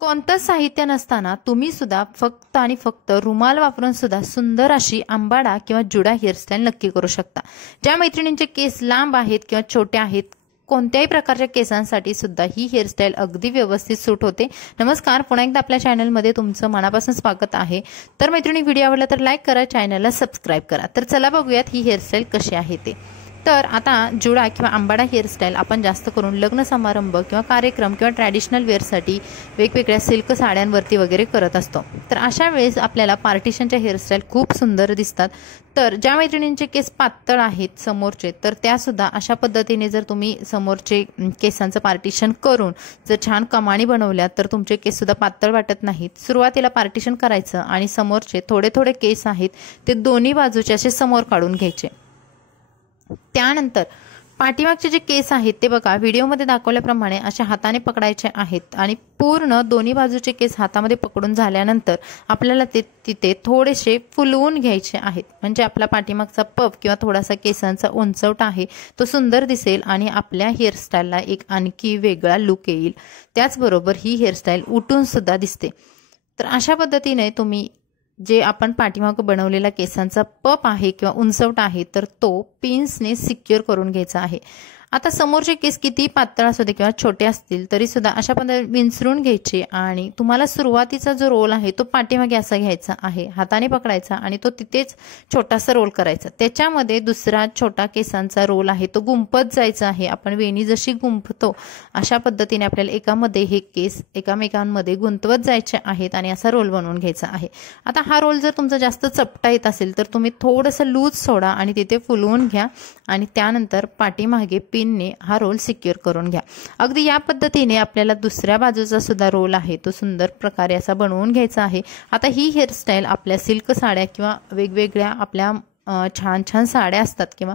कोणतं साहित्य नसताना तुम्ही सुद्धा फक्त आणि फक्त रुमाल वापरून सुद्धा सुंदर अशी अंबाडा किंवा जुडा हेअरस्टाईल नक्की करू शकता। ज्या मैत्रिणींचे केस लांब आहेत किंवा छोटे आहेत, कोणत्याही प्रकारच्या केसांसाठी सुद्धा ही हेअरस्टाईल अगदी व्यवस्थित सूट होते। नमस्कार, पुन्हा एकदा आपल्या चॅनलमध्ये तुमचं मनापासून स्वागत आहे। तर मैत्रिणी, व्हिडिओ आवडला तर लाईक करा, चॅनलला सबस्क्राईब करा। तर चला बघूयात ही हेअरस्टाईल कशी आहे ते। तर आता जुडा किंवा अंबाडा हेअरस्टाईल आपण जास्त करून लग्न समारंभ किंवा कार्यक्रम किंवा ट्रॅडिशनल वेअरसाठी वेगवेगळ्या सिल्क साड्यांवरती वगैरे करत असतो। तर अशा वेळेस आपल्याला पार्टिशनच्या हेअरस्टाईल खूप सुंदर दिसतात। तर ज्या मैत्रिणींचे केस पातळ आहेत समोरचे, तर त्या सुद्धा अशा पद्धतीने जर तुम्ही समोरचे केसांचं पार्टिशन करून जर छान कमाणी बनवल्या तर तुमचे केस सुद्धा पातळ वाटत नाहीत। सुरुवातीला पार्टिशन करायचं आणि समोरचे थोडे थोडे केस आहेत ते दोन्ही बाजूचे असे समोर काढून घ्यायचे। त्यानंतर पाठीमागचे जे केस आहेत ते बघा व्हिडिओमध्ये दाखवल्याप्रमाणे अशा हाताने पकडायचे आहेत आणि पूर्ण दोन्ही बाजूचे केस हातामध्ये पकडून झाल्यानंतर आपल्याला ते तिथे थोडेसे फुलवून घ्यायचे आहेत, म्हणजे आपला पाठीमागचा पफ किंवा थोडासा केसांचा उंचवटा आहे तो सुंदर दिसेल आणि आपल्या हेअरस्टाईलला एक आणखी वेगळा लुक येईल। त्याचबरोबर ही हेअरस्टाईल उठून सुद्धा दिसते। तर अशा पद्धतीने तुम्ही जे आपण पाठीमागे बनवलेला केसांचा पप आहे किंवा उंचवटा आहे तर तो पिन्सने सिक्युअर करून घ्यायचा आहे। आता समोरचे केस किती पातळ असू दे किंवा छोटे असतील तरी सुद्धा अशा पद्धतीने विंचरून घ्यायचे आणि तुम्हाला सुरुवातीचा जो रोल आहे तो पाठीमागे असा घ्यायचा आहे, हाताने पकडायचा आणि तो तिथेच छोटासा रोल करायचा। त्याच्यामध्ये दुसरा छोटा केसांचा रोल आहे तो गुंफत जायचा आहे। आपण वेणी जशी गुंफतो अशा पद्धतीने आपल्याला एकामध्ये हे केस एकामेकांमध्ये गुंतवत जायचे आहेत आणि असा रोल बनवून घ्यायचा आहे। आता हा रोल जर तुमचा जास्त चपटा येत असेल तर तुम्ही थोडंसं लूज सोडा आणि तिथे फुलवून घ्या आणि त्यानंतर पाठीमागे पिनने हा रोल सिक्युअर करून घ्या। अगदी या पद्धतीने आपल्याला दुसऱ्या बाजूचा सुद्धा रोल आहे तो सुंदर प्रकारे असा बनवून घ्यायचा आहे। आता ही हेअरस्टाईल आपल्या सिल्क साड्या किंवा वेगवेगळ्या आपल्या छान छान साड्या असतात किंवा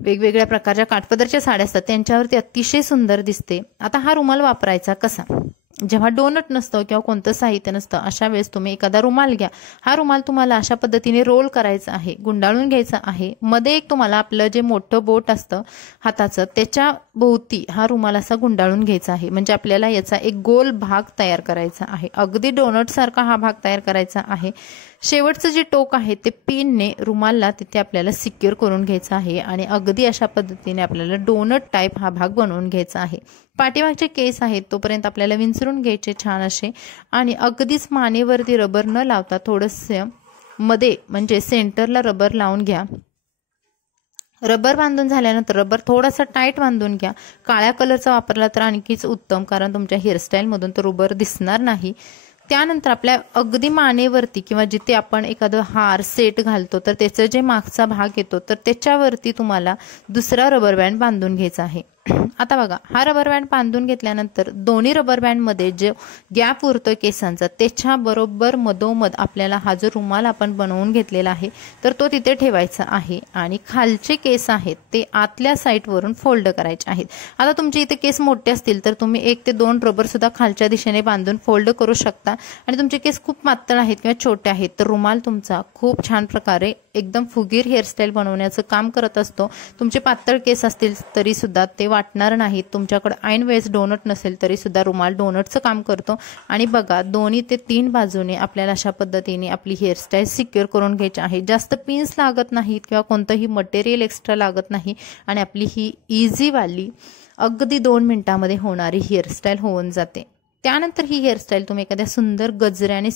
वेगवेगळ्या प्रकारच्या काठपदरच्या साड्या असतात त्यांच्यावरती अतिशय सुंदर दिसते। आता हा रुमाल वापरायचा कसा? जेव्हा डोनट नसतं किंवा कोणतं साहित्य नसतं अशा वेळेस तुम्ही एखादा रुमाल घ्या। हा रुमाल तुम्हाला अशा पद्धतीने रोल करायचा आहे, गुंडाळून घ्यायचा आहे। मध्ये एक तुम्हाला आपलं जे मोठं बोट असतं हाताचं त्याच्या भोवती हा रुमाल असा गुंडाळून घ्यायचा आहे, म्हणजे आपल्याला याचा एक गोल भाग तयार करायचा आहे। अगदी डोनट सारखा हा भाग तयार करायचा आहे। शेवटचं जे टोक आहे ते पिनने रुमालला तिथे आपल्याला सिक्युअर करून घ्यायचं आहे आणि अगदी अशा पद्धतीने आपल्याला डोनट टाइप हा भाग बनवून घ्यायचा आहे। पाठीमागचे केस आहेत तोपर्यंत आपल्याला विंचरून घ्यायचे छान असे आणि अगदीच मानेवरती रबर न लावता थोडंसं मध्ये म्हणजे सेंटरला रबर लावून घ्या। रबर बांधून झाल्यानंतर रबर थोडासा टाईट बांधून घ्या। काळ्या कलरचा वापरला तर आणखीच उत्तम, कारण तुमच्या हेअरस्टाईलमधून तो रबर दिसणार नाही। त्यानंतर आपल्या अगदी मानेवरती किंवा जिथे आपण एखादं हार सेट घालतो तर त्याचा जे मागचा भाग येतो तर त्याच्यावरती तुम्हाला दुसरा रबर बँड बांधून घ्यायचा आहे। आता बघा, हा रबर बँड बांधून घेतल्यानंतर दोन्ही रबर बँडमध्ये जो गॅप उरतोय केसांचा त्याच्या बरोबर मधोमध आपल्याला हा जो रुमाल आपण बनवून घेतलेला आहे तर तो तिथे ठेवायचा आहे आणि खालचे केस आहेत ते आतल्या साईडवरून फोल्ड करायचे आहेत। आता तुमचे इथे केस मोठे असतील तर तुम्ही 1 ते 2 रबर सुद्धा खालच्या दिशेने बांधून फोल्ड करू शकता आणि तुमचे केस खूप पातळ आहेत किंवा छोटे आहेत तर रुमाल तुमचा खूप छान प्रकारे एकदम फुगीर हेअरस्टाईल बनवण्याचं काम करत असतो। तुमचे पातळ केस असतील तरी सुद्धा ते वाटणार नाहीत। तुमच्याकडे ऐन वेळेस डोनट नसेल तरी सुद्धा रुमाल डोनटचं काम करतो। आणि बघा, 2 ते 3 बाजूने आपल्याला अशा पद्धतीने आपली हेअरस्टाईल सिक्युअर करून घ्यायची आहे। जास्त पिन्स लागत नाहीत किंवा कोणतंही मटेरियल एक्स्ट्रा लागत नाही आणि आपली ही इझी वाली अगदी 2 मिनिटांमध्ये होणारी हेअरस्टाईल होऊन जाते। त्यानंतर ही हेअरस्टाईल तुम्ही एखाद्या सुंदर गजऱ्याने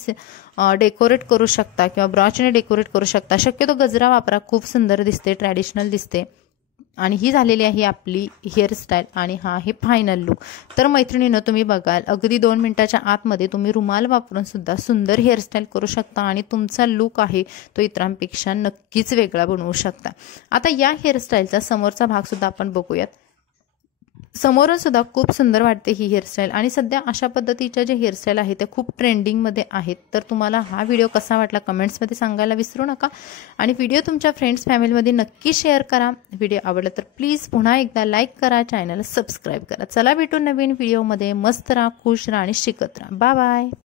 डेकोरेट करू शकता किंवा ब्रॉचने डेकोरेट करू शकता। शक्यतो गजरा वापरा, खूप सुंदर दिसते, ट्रॅडिशनल दिसते। आणि ही झालेली आहे आपली हेअरस्टाईल आणि हा आहे फायनल लुक। तर मैत्रिणींनो, तुम्ही बघाल अगदी 2 मिनिटाच्या आतमध्ये तुम्ही रुमाल वापरून सुद्धा सुंदर हेअरस्टाईल करू शकता आणि तुमचा लुक आहे तो इतरांपेक्षा नक्कीच वेगळा बनवू शकता। आता या हेअरस्टाईलचा समोरचा भाग सुद्धा आपण बघूयात। समोरून सुद्धा खूप सुंदर वाटते ही हेअरस्टाईल आणि सध्या अशा पद्धतीच्या जे हेअरस्टाईल आहे ते खूप ट्रेंडिंगमध्ये आहेत। तर तुम्हाला हा व्हिडिओ कसा वाटला कमेंट्समध्ये सांगायला विसरू नका आणि व्हिडिओ तुमच्या फ्रेंड्स फॅमिलीमध्ये नक्की शेअर करा। व्हिडिओ आवडला तर प्लीज पुन्हा एकदा लाईक करा, चॅनलला सबस्क्राईब करा। चला भेटू नवीन व्हिडिओमध्ये। मस्त राहा, खुश राहा आणि शिकत राहा। Bye bye.